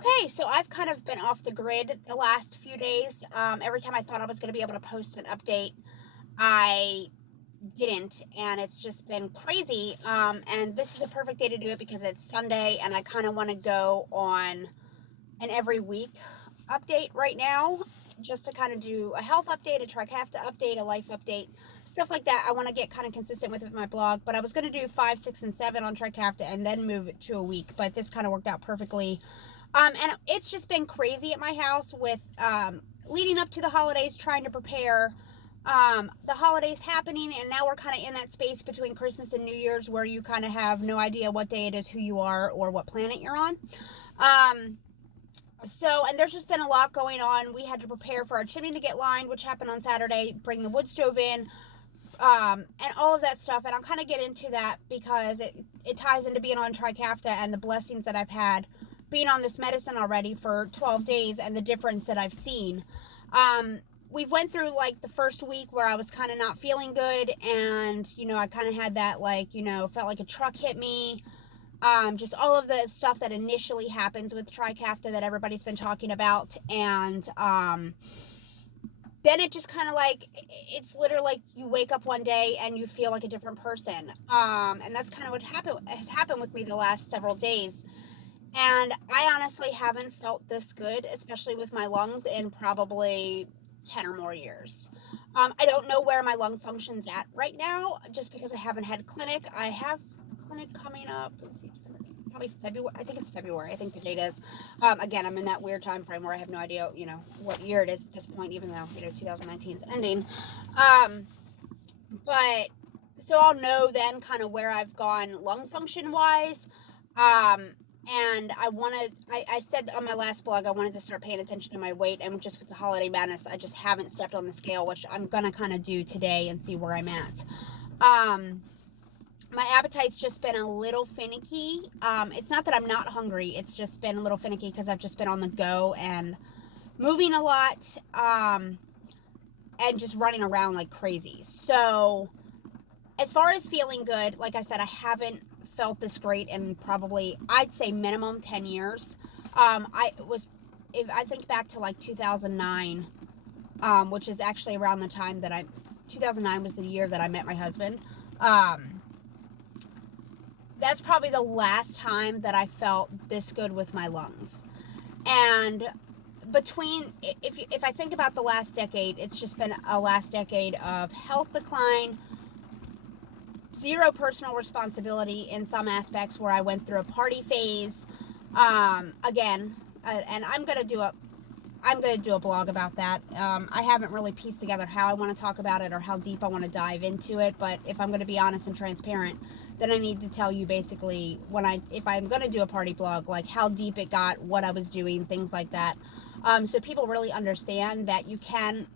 Okay, so I've kind of been off the grid the last few days. Every time I thought I was going to be able to post an update, I didn't, and it's just been crazy. And this is a perfect day to do it because it's Sunday, and I kind of want to go on an every week update right now, just to kind of do a health update, a Trikafta update, a life update, stuff like that. I want to get kind of consistent with my blog, but I was going to do 5, 6, and 7 on Trikafta and then move it to a week, but this kind of worked out perfectly. And it's just been crazy at my house with leading up to the holidays, trying to prepare the holidays happening, and now we're kind of in that space between Christmas and New Year's where you kind of have no idea what day it is, who you are, or what planet you're on. And there's just been a lot going on. We had to prepare for our chimney to get lined, which happened on Saturday, bring the wood stove in, and all of that stuff. And I'll kind of get into that because it ties into being on Trikafta and the blessings that I've had being on this medicine already for 12 days and the difference that I've seen. We went through like the first week where I was kind of not feeling good, and I kind of had that felt like a truck hit me. Just all of the stuff that initially happens with Trikafta that everybody's been talking about, and then it just kind of it's literally like you wake up one day and you feel like a different person, and that's kind of what has happened with me the last several days. And I honestly haven't felt this good, especially with my lungs, in probably 10 or more years. I don't know where my lung function's at right now, just because I haven't had clinic. I have clinic coming up. Let's see, probably February. I think it's February. I think the date is. Again, I'm in that weird time frame where I have no idea, what year it is at this point, even though, 2019 is ending. But so I'll know then kind of where I've gone lung function wise. And I said on my last blog, I wanted to start paying attention to my weight, and just with the holiday madness, I just haven't stepped on the scale, which I'm going to kind of do today and see where I'm at. My appetite's just been a little finicky. It's not that I'm not hungry. It's just been a little finicky because I've just been on the go and moving a lot, and just running around like crazy. So as far as feeling good, like I said, I haven't felt this great in probably, I'd say minimum 10 years. If I think back to like 2009, which is actually around the time that 2009 was the year that I met my husband. That's probably the last time that I felt this good with my lungs. And if I think about the last decade, it's just been a last decade of health decline, zero personal responsibility in some aspects, where I went through a party phase. And I'm gonna do a blog about that. I haven't really pieced together how I want to talk about it or how deep I want to dive into it. But if I'm going to be honest and transparent, then I need to tell you basically if I'm going to do a party blog, like how deep it got, what I was doing, things like that. So people really understand that you can,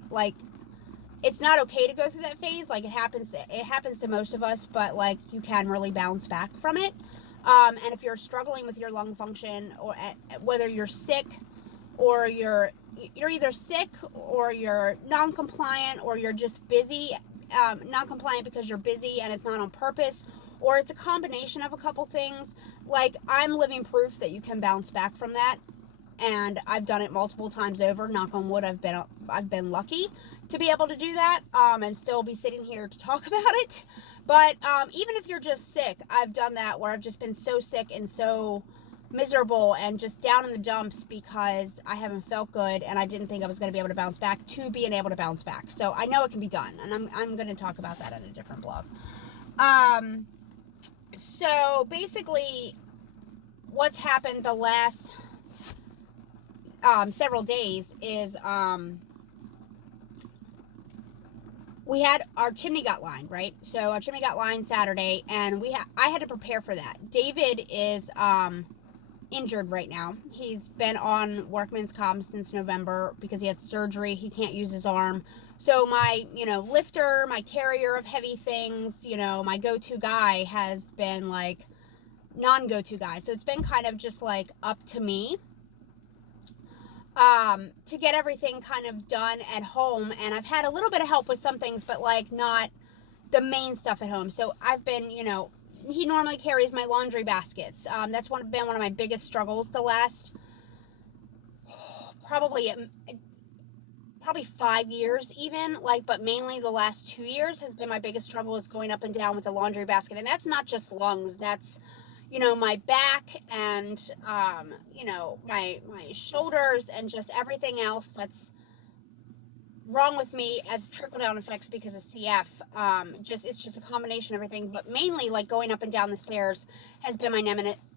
it's not okay to go through that phase. It happens to most of us, but you can really bounce back from it. And if you're struggling with your lung function, or whether you're sick, or you're either sick, or you're non-compliant, or you're just busy, non-compliant because you're busy and it's not on purpose, or it's a combination of a couple things, I'm living proof that you can bounce back from that. And I've done it multiple times over. Knock on wood, I've been lucky to be able to do that, and still be sitting here to talk about it. But even if you're just sick, I've done that, where I've just been so sick and so miserable and just down in the dumps because I haven't felt good, and I didn't think I was going to be able to bounce back, to being able to bounce back. So I know it can be done, and I'm going to talk about that in a different blog. So basically, what's happened the last several days is we had our chimney got lined, right? So our chimney got lined Saturday, and I had to prepare for that. David is injured right now. He's been on workman's comp since November because he had surgery. He can't use his arm. So my, lifter, my carrier of heavy things, my go-to guy has been non-go-to guy. So it's been kind of just up to me to get everything kind of done at home. And I've had a little bit of help with some things, but not the main stuff at home. So I've been, he normally carries my laundry baskets. That's been one of my biggest struggles the last probably 5 years even, like, but mainly the last 2 years has been my biggest struggle, is going up and down with the laundry basket. And that's not just lungs, that's, my back and, my shoulders and just everything else that's wrong with me as trickle-down effects because of CF. It's just a combination of everything, but mainly, like, going up and down the stairs has been my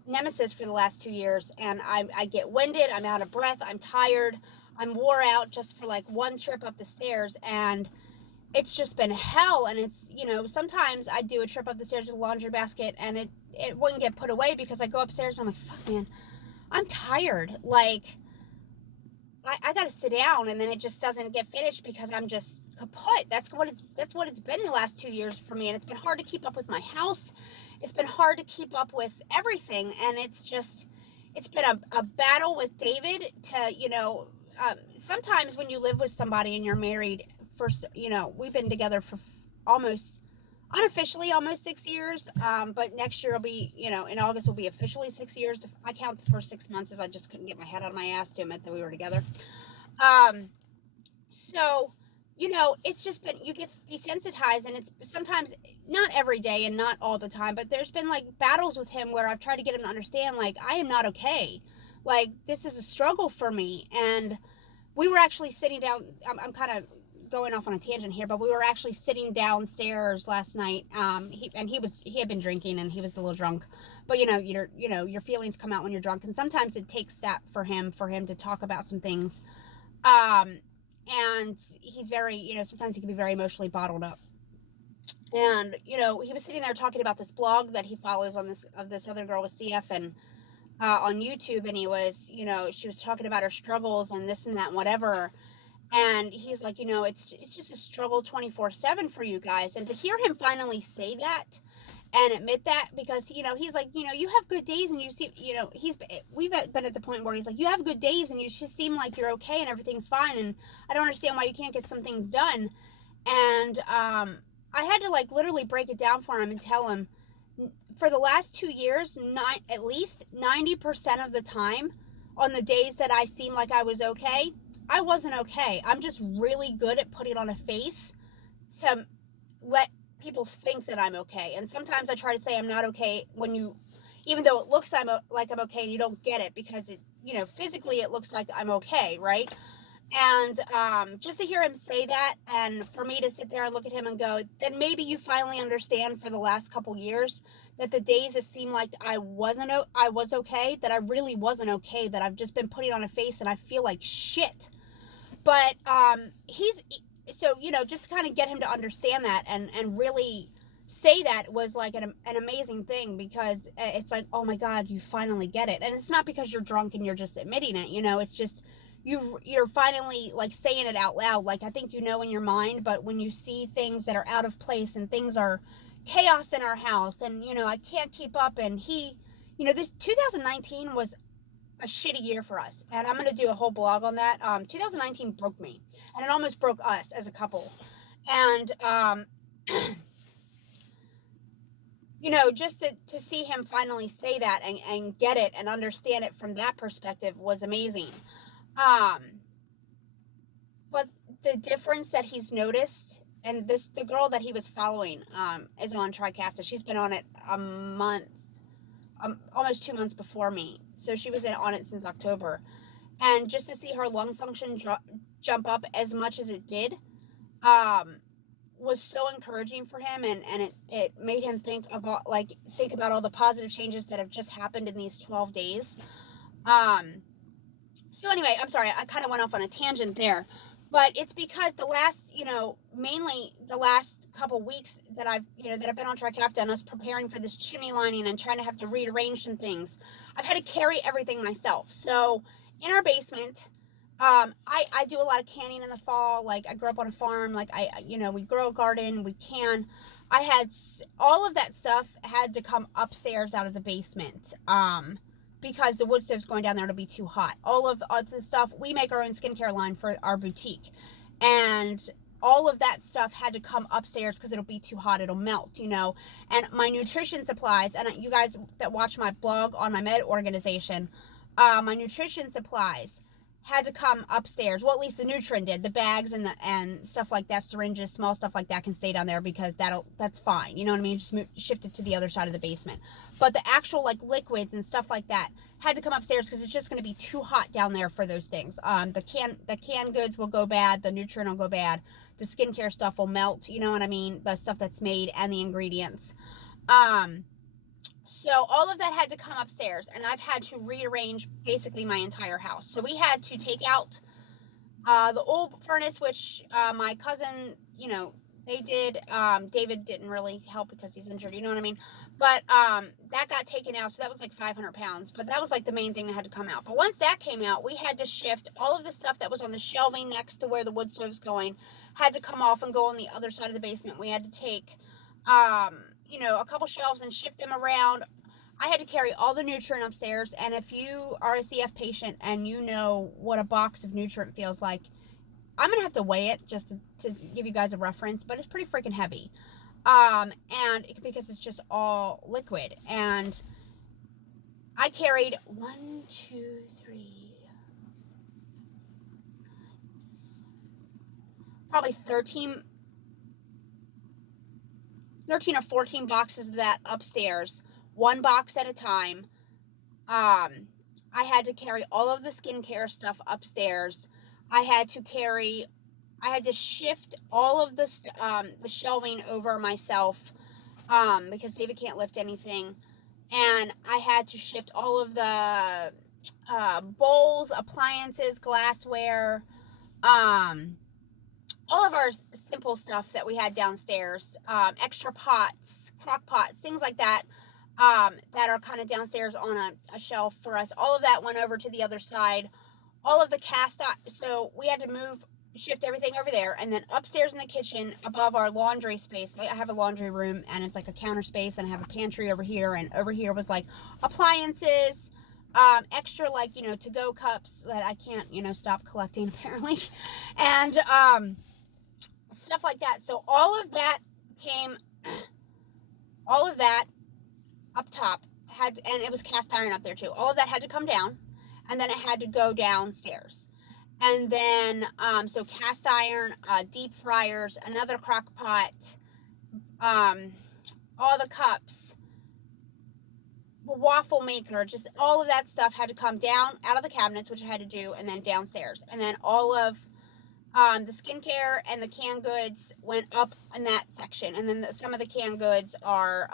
nemesis for the last 2 years. And I get winded, I'm out of breath, I'm tired, I'm wore out just for like one trip up the stairs, and it's just been hell. And it's, sometimes I do a trip up the stairs with a laundry basket and it wouldn't get put away because I go upstairs and I'm like, fuck, man, I'm tired. Like, I gotta sit down, and then it just doesn't get finished because I'm just kaput. That's what it's been the last 2 years for me. And it's been hard to keep up with my house. It's been hard to keep up with everything. And it's been a battle with David to, sometimes when you live with somebody and you're married for, we've been together for unofficially almost 6 years. But next year will be, in August will be officially 6 years. I count the first 6 months as I just couldn't get my head out of my ass to admit that we were together. So, it's just been, you get desensitized, and it's sometimes not every day and not all the time, but there's been like battles with him where I've tried to get him to understand, like, I am not okay. Like, this is a struggle for me. And we were actually sitting down, I'm kind of going off on a tangent here, but we were actually sitting downstairs last night. He had been drinking and he was a little drunk, but your feelings come out when you're drunk. And sometimes it takes that for him to talk about some things. And he's very, sometimes he can be very emotionally bottled up. And, he was sitting there talking about this blog that he follows of this other girl with CF and, on YouTube. And he was, she was talking about her struggles and this and that and whatever. And he's like, it's just a struggle 24/7 for you guys. And to hear him finally say that and admit that, because, he's like, you have good days and you see, we've been at the point where he's like, you have good days and you just seem like you're okay and everything's fine. And I don't understand why you can't get some things done. And, I had to like literally break it down for him and tell him, for the last 2 years, at least 90% of the time, on the days that I seemed like I was okay, I wasn't okay. I'm just really good at putting on a face to let people think that I'm okay. And sometimes I try to say I'm not okay even though it looks like I'm okay, and you don't get it because it, physically it looks like I'm okay, right? And just to hear him say that, and for me to sit there and look at him and go, then maybe you finally understand for the last couple years that the days it seemed like I was okay, that I really wasn't okay, that I've just been putting on a face and I feel like shit. But just to kind of get him to understand that and really say that was like an amazing thing, because it's like, oh my God, you finally get it. And it's not because you're drunk and you're just admitting it, it's just you're finally like saying it out loud. Like, I think in your mind, but when you see things that are out of place and things are chaos in our house and, I can't keep up, and this 2019 was a shitty year for us, and I'm going to do a whole blog on that. 2019 broke me, and it almost broke us as a couple. And, just to see him finally say that and get it and understand it from that perspective was amazing. But the difference that he's noticed, and the girl that he was following, is on Trikafta. She's been on it a month, almost 2 months before me. So she was on it since October. And just to see her lung function jump up as much as it did, was so encouraging for him. And it made him think about all the positive changes that have just happened in these 12 days. So anyway, I'm sorry, I kind of went off on a tangent there. But it's because the last, mainly the last couple weeks that I've been on Trikafta and us preparing for this chimney lining and trying to have to rearrange some things, I've had to carry everything myself. So in our basement, I do a lot of canning in the fall. Like, I grew up on a farm. Like, we grow a garden, we can. I had all of that stuff had to come upstairs out of the basement. Because the wood stove's going down there to be too hot. All of the stuff, we make our own skincare line for our boutique. And all of that stuff had to come upstairs because it'll be too hot, it'll melt, And my nutrition supplies, and you guys that watch my blog on my med organization, my nutrition supplies had to come upstairs. Well, at least the Nutrin did. The bags and stuff like that, syringes, small stuff like that can stay down there because that's fine. You know what I mean? Just shift it to the other side of the basement. But the actual like liquids and stuff like that had to come upstairs because it's just going to be too hot down there for those things. The canned goods will go bad. The Nutrin will go bad. The skincare stuff will melt. You know what I mean? The stuff that's made and the ingredients. So all of that had to come upstairs, and I've had to rearrange basically my entire house. So we had to take out the old furnace, which my cousin, they did. David didn't really help because he's injured, you know what I mean? But that got taken out, so that was like 500 pounds. But that was like the main thing that had to come out. But once that came out, we had to shift all of the stuff that was on the shelving next to where the wood stove's going, had to come off and go on the other side of the basement. We had to take a couple shelves and shift them around. I had to carry all the Nutrin upstairs, and if you are a CF patient and you know what a box of Nutrin feels like, I'm going to have to weigh it just to give you guys a reference, but it's pretty freaking heavy. And because it's just all liquid. And I carried 13 or 14 boxes of that upstairs, one box at a time. I had to carry all of the skincare stuff upstairs. I had to shift all of the shelving over myself, because David can't lift anything. And I had to shift all of the bowls, appliances, glassware, all of our simple stuff that we had downstairs, extra pots, crock pots, things like that, that are kind of downstairs on a shelf for us. All of that went over to the other side. All of the so we had to shift everything over there. And then upstairs in the kitchen, above our laundry space, I have a laundry room, and it's like a counter space, and I have a pantry over here, and over here was like appliances, extra like, to-go cups that I can't, stop collecting apparently. And, stuff like that. So all of that up top and it was cast iron up there too. All of that had to come down, and then it had to go downstairs. And then, so cast iron, deep fryers, another crock pot, all the cups, waffle maker, just all of that stuff had to come down out of the cabinets, which I had to do, and then downstairs. And then all of the skincare and the canned goods went up in that section. And then some of the canned goods are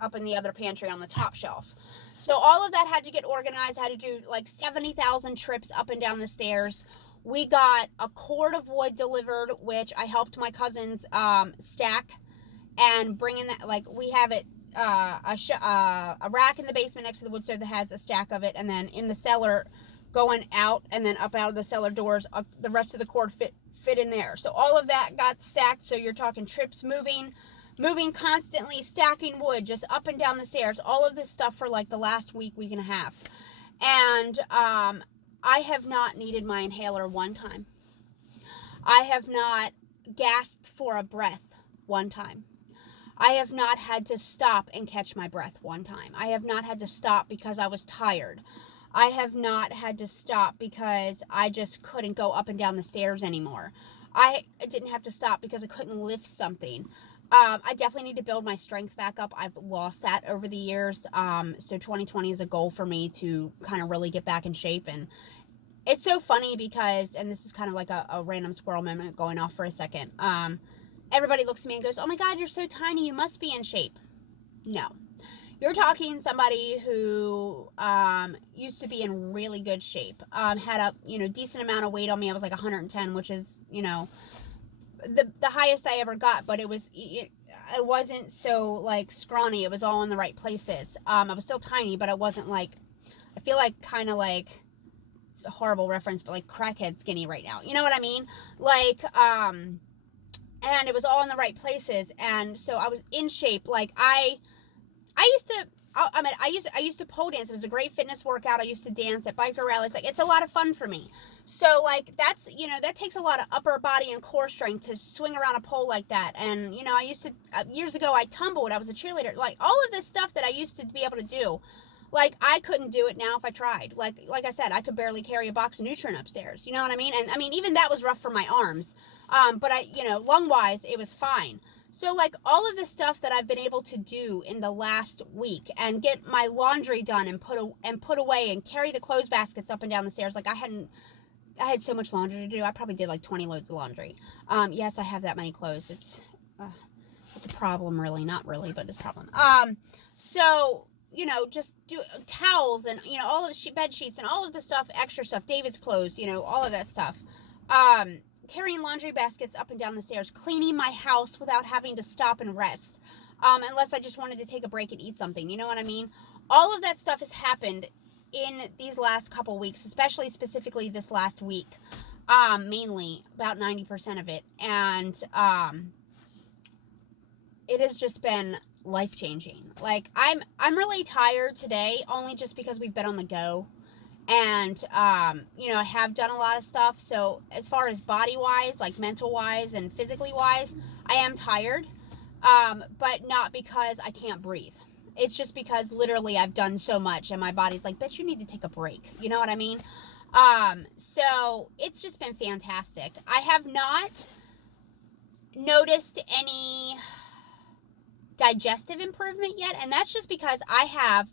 up in the other pantry on the top shelf. So all of that had to get organized. I had to do like 70,000 trips up and down the stairs. We got a cord of wood delivered, which I helped my cousins stack and bring in that. Like, we have it, a rack in the basement next to the wood stove that has a stack of it. And then in the cellar, going out and then up out of the cellar doors, the rest of the cord fit in there. So all of that got stacked. So you're talking trips moving constantly, stacking wood just up and down the stairs. All of this stuff for like the last week and a half. And I have not needed my inhaler one time. I have not gasped for a breath one time. I have not had to stop and catch my breath one time. I have not had to stop because I was tired. I have not had to stop because I just couldn't go up and down the stairs anymore. I didn't have to stop because I couldn't lift something. I definitely need to build my strength back up. I've lost that over the years. So 2020 is a goal for me to kind of really get back in shape. And it's so funny because, and this is kind of like a random squirrel moment going off for a second. Everybody looks at me and goes, "Oh my God, you're so tiny. You must be in shape." No. You're talking somebody who used to be in really good shape, had a decent amount of weight on me. I was like 110, which is the highest I ever got, but it wasn't so like scrawny. It was all in the right places. I was still tiny, but it wasn't like, I feel like kind of like, it's a horrible reference, but like crackhead skinny right now. You know what I mean? Like, and it was all in the right places, and so I was in shape. Like I used to pole dance. It was a great fitness workout. I used to dance at biker rallies. Like, it's a lot of fun for me. So like, that's, that takes a lot of upper body and core strength to swing around a pole like that. And, I used to, years ago, I tumbled. I was a cheerleader. Like, all of this stuff that I used to be able to do, Like, I couldn't do it now if I tried. Like I said, I could barely carry a box of Nutrin upstairs. You know what I mean? And I mean, even that was rough for my arms. But lung-wise, it was fine. So, like, all of this stuff that I've been able to do in the last week and get my laundry done and put away and carry the clothes baskets up and down the stairs, like, I had so much laundry to do. I probably did like 20 loads of laundry. Yes, I have that many clothes. It's a problem, really. Not really, but it's a problem. So, just do towels and, all of bed sheets and all of the stuff, extra stuff, David's clothes, all of that stuff. Carrying laundry baskets up and down the stairs, cleaning my house without having to stop and rest, unless I just wanted to take a break and eat something, you know what I mean? All of that stuff has happened in these last couple weeks, specifically this last week, mainly, about 90% of it, and it has just been life-changing. Like, I'm really tired today, only just because we've been on the go. And, I have done a lot of stuff. So as far as body-wise, like mental-wise and physically-wise, I am tired. But not because I can't breathe. It's just because literally I've done so much and my body's like, bitch, you need to take a break. You know what I mean? So it's just been fantastic. I have not noticed any digestive improvement yet. And that's just because I have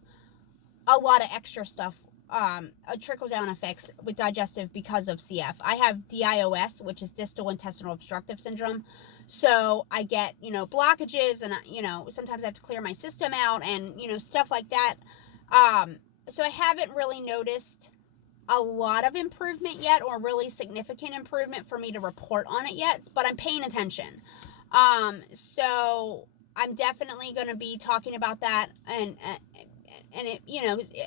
a lot of extra stuff, a trickle-down effects with digestive because of CF. I have DIOS, which is distal intestinal obstructive syndrome. So I get, blockages and, sometimes I have to clear my system out and, stuff like that. So I haven't really noticed a lot of improvement yet, or really significant improvement for me to report on it yet, but I'm paying attention. So I'm definitely going to be talking about that, and it,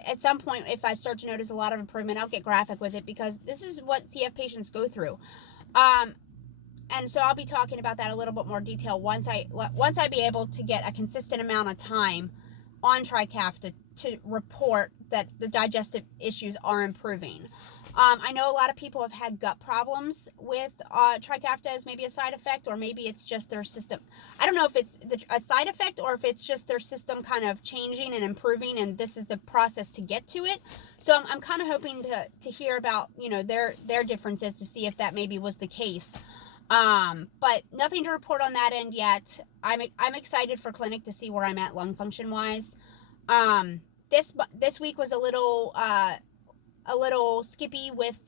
at some point, if I start to notice a lot of improvement, I'll get graphic with it, because this is what CF patients go through. And so I'll be talking about that a little bit more detail once I be able to get a consistent amount of time on Trikafta to report that the digestive issues are improving. I know a lot of people have had gut problems with Trikafta as maybe a side effect, or maybe it's just their system. I don't know if it's a side effect or if it's just their system kind of changing and improving, and this is the process to get to it. So I'm kind of hoping to hear about, their differences, to see if that maybe was the case. But nothing to report on that end yet. I'm excited for clinic to see where I'm at lung function wise. This week was a little skippy with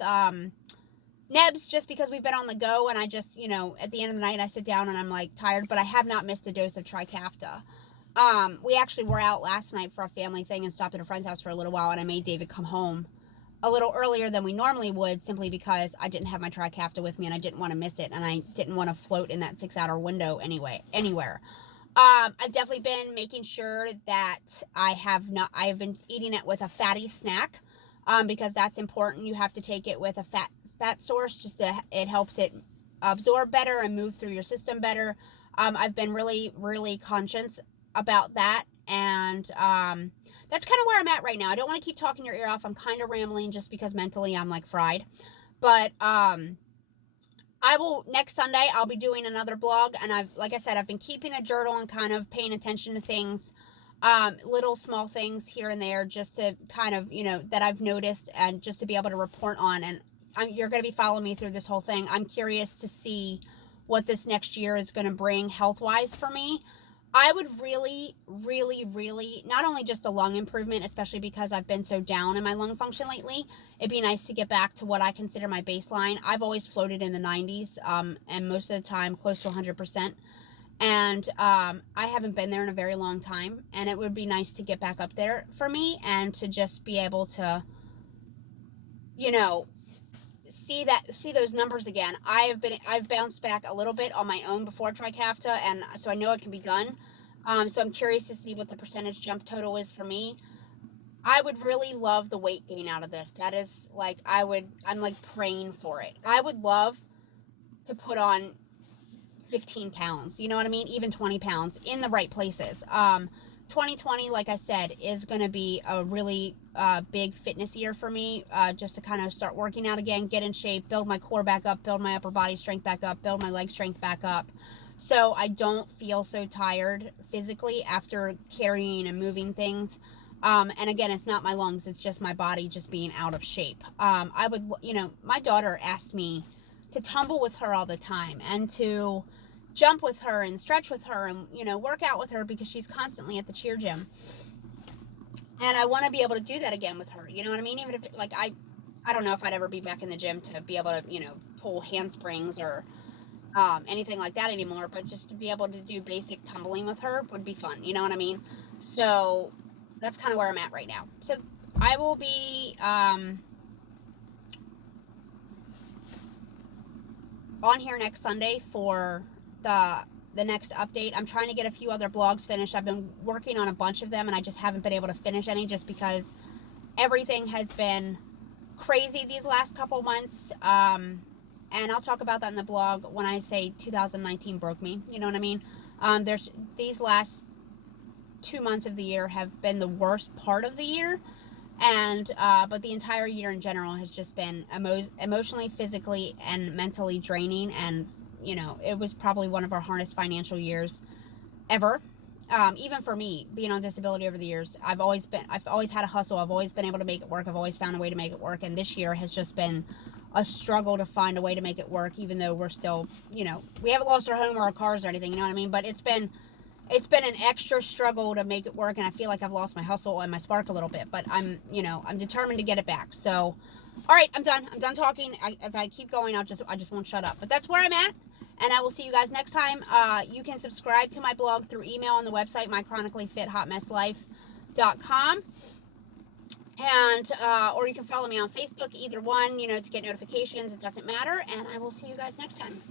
nebs, just because we've been on the go, and I just, at the end of the night I sit down and I'm like tired, but I have not missed a dose of Trikafta. We actually were out last night for a family thing and stopped at a friend's house for a little while, and I made David come home a little earlier than we normally would, simply because I didn't have my Trikafta with me and I didn't want to miss it, and I didn't want to float in that 6-hour window anywhere. I've definitely been making sure that I have been eating it with a fatty snack, because that's important. You have to take it with a fat source, it helps it absorb better and move through your system better. I've been really, really conscious about that, and that's kind of where I'm at right now. I don't want to keep talking your ear off. I'm kind of rambling just because mentally I'm like fried. But next Sunday, I'll be doing another blog. And like I said, I've been keeping a journal and kind of paying attention to things, little small things here and there, just to kind of, that I've noticed, and just to be able to report on. And you're going to be following me through this whole thing. I'm curious to see what this next year is going to bring health-wise for me. I would really, really, really, not only just a lung improvement, especially because I've been so down in my lung function lately, it'd be nice to get back to what I consider my baseline. I've always floated in the 90s, and most of the time close to 100%. And I haven't been there in a very long time, and it would be nice to get back up there for me, and to just be able to, see those numbers again. I've bounced back a little bit on my own before Trikafta, and so I know it can be done. So I'm curious to see what the percentage jump total is for me. I would really love the weight gain out of this. That is like, I'm like praying for it. I would love to put on 15 pounds, you know what I mean? Even 20 pounds in the right places. 2020, like I said, is going to be a really big fitness year for me, just to kind of start working out again, get in shape, build my core back up, build my upper body strength back up, build my leg strength back up, so I don't feel so tired physically after carrying and moving things. And again, it's not my lungs, it's just my body just being out of shape. I would, my daughter asked me to tumble with her all the time and to jump with her and stretch with her and, work out with her because she's constantly at the cheer gym. And I want to be able to do that again with her. You know what I mean? Even if, I don't know if I'd ever be back in the gym to be able to, pull handsprings or anything like that anymore. But just to be able to do basic tumbling with her would be fun. You know what I mean? So that's kind of where I'm at right now. So I will be on here next Sunday for the next update. I'm trying to get a few other blogs finished. I've been working on a bunch of them and I just haven't been able to finish any just because everything has been crazy these last couple months. And I'll talk about that in the blog when I say 2019 broke me. You know what I mean? There's these last 2 months of the year have been the worst part of the year. And but the entire year in general has just been emotionally, physically, and mentally draining. And it was probably one of our hardest financial years ever. Even for me, being on disability over the years, I've always had a hustle. I've always been able to make it work. I've always found a way to make it work. And this year has just been a struggle to find a way to make it work, even though we're still, we haven't lost our home or our cars or anything, you know what I mean? But it's been an extra struggle to make it work, and I feel like I've lost my hustle and my spark a little bit, but I'm determined to get it back. So, all right, I'm done talking. If I keep going, I just won't shut up. But that's where I'm at, and I will see you guys next time. You can subscribe to my blog through email on the website, mychronicallyfithotmesslife.com. And, or you can follow me on Facebook, either one, to get notifications. It doesn't matter. And I will see you guys next time.